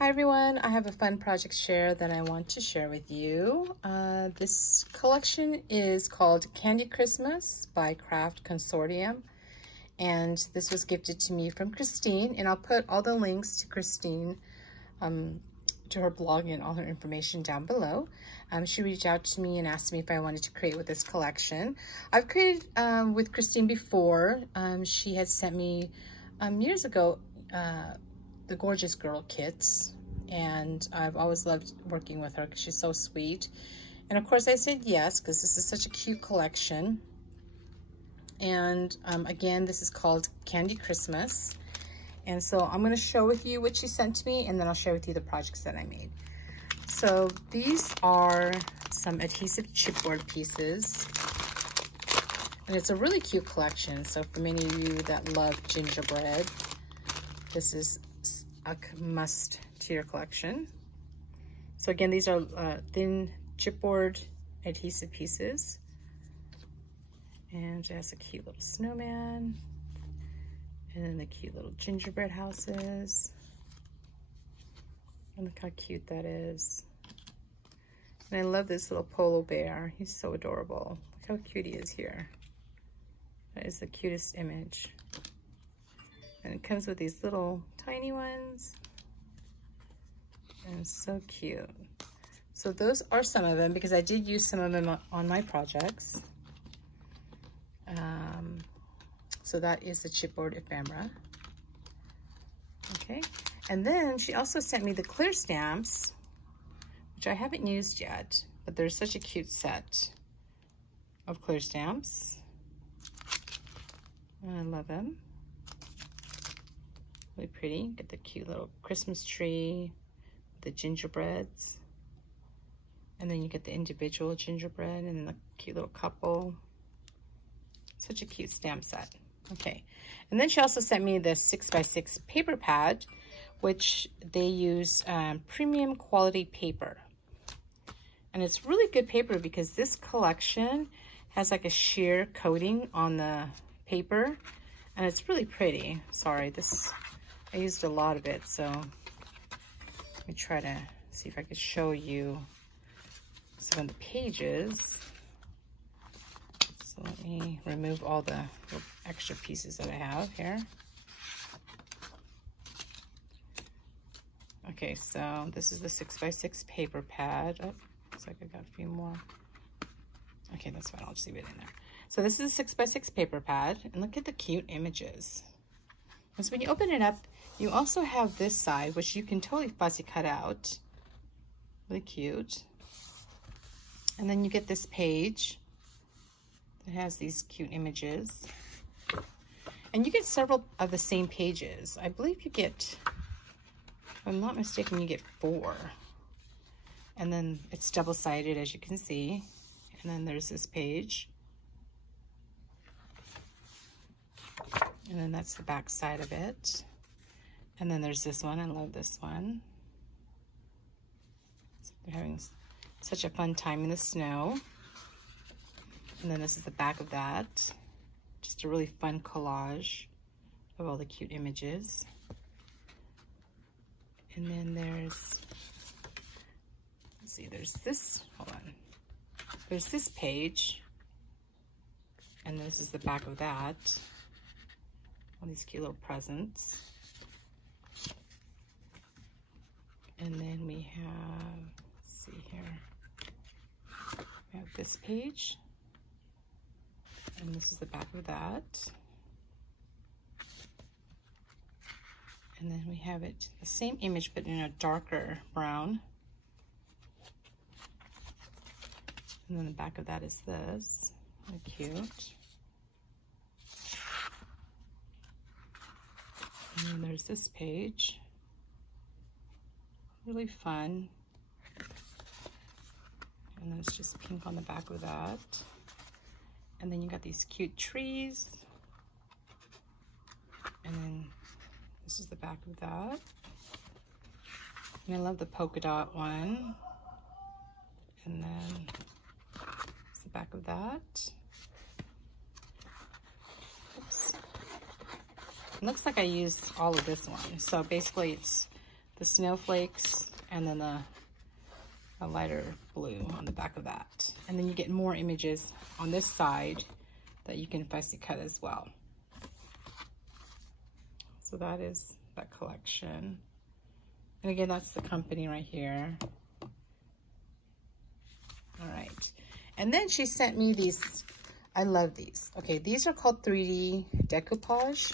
Hi everyone, I have a fun project share that I want to share with you. This collection is called Candy Christmas by Craft Consortium, and this was gifted to me from Christine, and I'll put all the links to Christine, to her blog and all her information down below. She reached out to me and asked me if I wanted to create with this collection. I've created with Christine before. She had sent me years ago the Gorgeous Girl kits, and I've always loved working with her because she's so sweet. And of course I said yes because this is such a cute collection. And again, this is called Candy Christmas. And so I'm going to show with you what she sent to me, and then I'll share with you the projects that I made. So these are some adhesive chipboard pieces, and it's a really cute collection. So for many of you that love gingerbread, this is a must to your collection. So again, these are thin chipboard adhesive pieces, and it has a cute little snowman, and then the cute little gingerbread houses. And look how cute that is. And I love this little polar bear. He's so adorable. Look how cute he is here. That is the cutest image. And it comes with these little tiny ones. And it's so cute. So those are some of them, because I did use some of them on my projects. So that is the chipboard ephemera. Okay, and then she also sent me the clear stamps, which I haven't used yet, but they're such a cute set of clear stamps. I love them. Really pretty. Get the cute little Christmas tree, the gingerbreads, and then you get the individual gingerbread and the cute little couple. Such a cute stamp set. Okay, and then she also sent me the 6x6 paper pad, which they use premium quality paper. And it's really good paper because this collection has like a sheer coating on the paper, and it's really pretty. Sorry, I used a lot of it, so let me try to see if I could show you some of the pages. So let me remove all the extra pieces that I have here. Okay, so this is the 6x6 paper pad. Oh, looks like I got a few more. Okay, that's fine. I'll just leave it in there. So this is a 6x6 paper pad, and look at the cute images. So when you open it up, you also have this side, which you can totally fussy cut out. Really cute. And then you get this page. It has these cute images. And you get several of the same pages. I believe you get, if I'm not mistaken, you get 4. And then it's double-sided, as you can see. And then there's this page. And then that's the back side of it. And then there's this one. I love this one. So they're having such a fun time in the snow. And then this is the back of that. Just a really fun collage of all the cute images. And then there's, let's see, there's this, hold on. There's this page. And this is the back of that. All these cute little presents. And then we have, let's see here. We have this page. And this is the back of that. And then we have it, the same image, but in a darker brown. And then the back of that is this. How cute. And then there's this page. Really fun. And then it's just pink on the back of that. And then you got these cute trees. And then this is the back of that. And I love the polka dot one. And then it's the back of that. Oops. It looks like I used all of this one. So basically it's the snowflakes, and then a lighter blue on the back of that. And then you get more images on this side that you can fussy cut as well. So that is that collection. And again, that's the company right here. All right. And then she sent me these. I love these. Okay, these are called 3D Decoupage.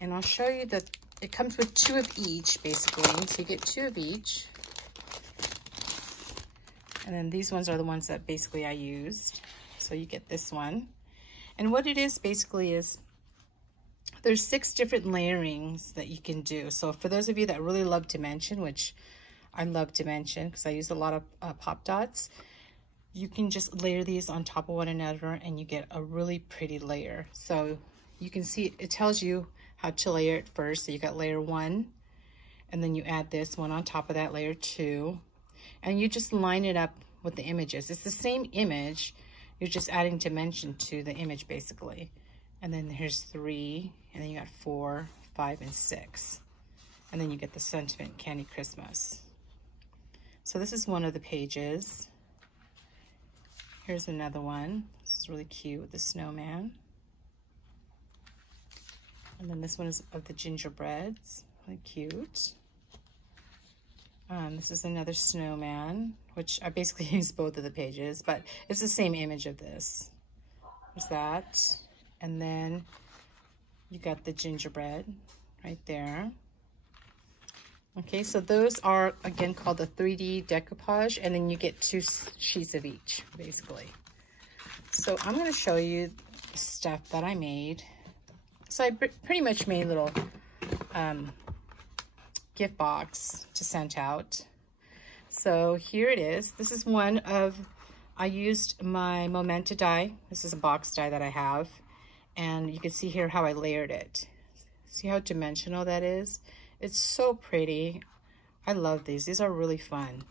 And I'll show you that it comes with 2 of each, basically. So you get 2 of each. And then these ones are the ones that basically I used. So you get this one. And what it is basically is there's 6 different layerings that you can do. So for those of you that really love dimension, which I love dimension because I use a lot of pop dots, you can just layer these on top of one another and you get a really pretty layer. So you can see it tells you how to layer it first. So you got layer 1, and then you add this one on top of that, layer 2, and you just line it up with the images. It's the same image, you're just adding dimension to the image basically. And then here's 3, and then you got 4, 5, and 6. And then you get the sentiment, Candy Christmas. So this is one of the pages. Here's another one. This is really cute with the snowman. And then this one is of the gingerbreads, really cute. This is another snowman, which I basically use both of the pages, but it's the same image of this. There's that. And then you got the gingerbread right there. Okay, so those are, again, called the 3D Decoupage, and then you get 2 sheets of each, basically. So I'm going to show you the stuff that I made. So I pretty much made a little gift box to send out. So here it is. This is one of, I used my Momenta die. This is a box die that I have. And you can see here how I layered it. See how dimensional that is? It's so pretty. I love these. These are really fun.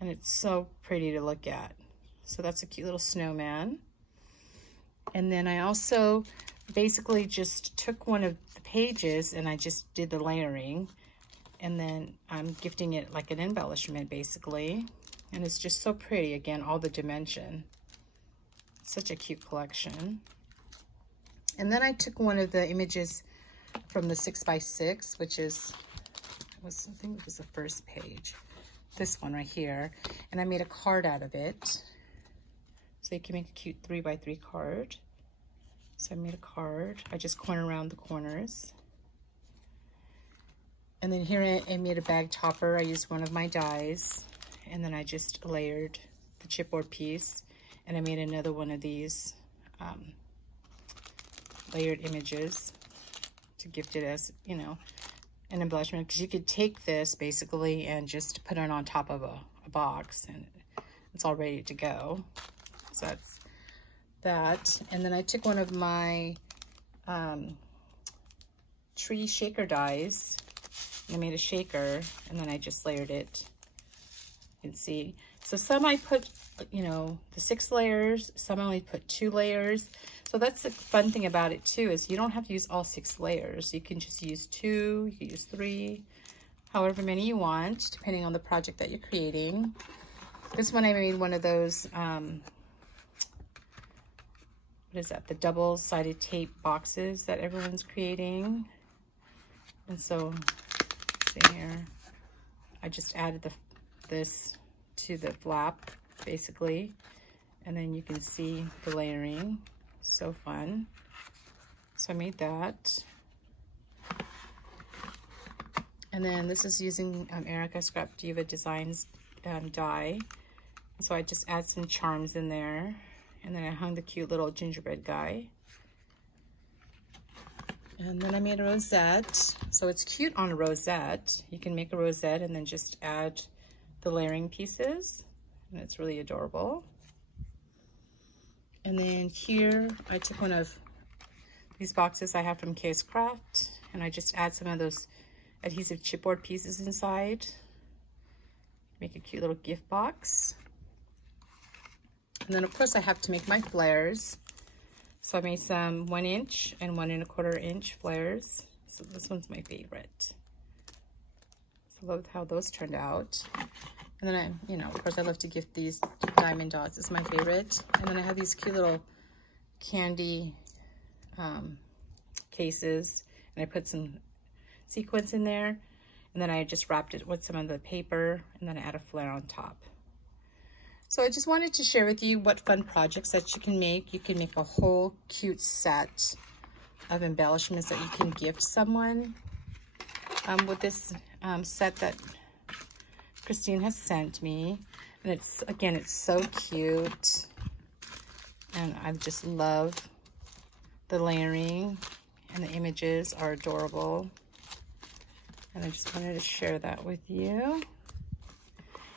And it's so pretty to look at. So that's a cute little snowman. And then I also basically just took one of the pages and I just did the layering. And then I'm gifting it like an embellishment basically. And it's just so pretty. Again, all the dimension. Such a cute collection. And then I took one of the images from the 6x6, which is, I think it was the first page. This one right here. And I made a card out of it. So you can make a cute 3x3 card. So I made a card. I just corner around the corners. And then here I made a bag topper. I used one of my dies. And then I just layered the chipboard piece. And I made another one of these layered images to gift it as, you know, an embellishment. Because you could take this basically and just put it on top of a box and it's all ready to go. So that's that. And then I took one of my tree shaker dies and I made a shaker and then I just layered it. You can see. So some I put, you know, the 6 layers, some I only put 2 layers. So that's the fun thing about it too, is you don't have to use all 6 layers. You can just use 2, you can use 3, however many you want, depending on the project that you're creating. This one I made one of those, what is that? The double-sided tape boxes that everyone's creating. And so, see here, I just added this to the flap, basically. And then you can see the layering. So fun. So I made that. And then this is using Erica Scrap Diva Designs die. So I just add some charms in there. And then I hung the cute little gingerbread guy. And then I made a rosette. So it's cute on a rosette. You can make a rosette and then just add the layering pieces. And it's really adorable. And then here, I took one of these boxes I have from KS Craft, and I just add some of those adhesive chipboard pieces inside. Make a cute little gift box. And then of course I have to make my flares. So I made some 1" and 1 1/4" flares. So this one's my favorite. I love how those turned out. And then I, you know, of course I love to gift these diamond dots. It's my favorite. And then I have these cute little candy cases, and I put some sequins in there, and then I just wrapped it with some of the paper, and then I add a flare on top. So I just wanted to share with you what fun projects that you can make. You can make a whole cute set of embellishments that you can gift someone with this set that Christine has sent me. And it's, again, it's so cute. And I just love the layering, and the images are adorable. And I just wanted to share that with you.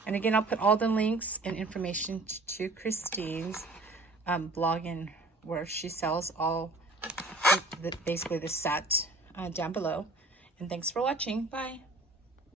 And again, I'll put all the links and information to Christine's blog, and where she sells all basically the set down below. And thanks for watching. Bye.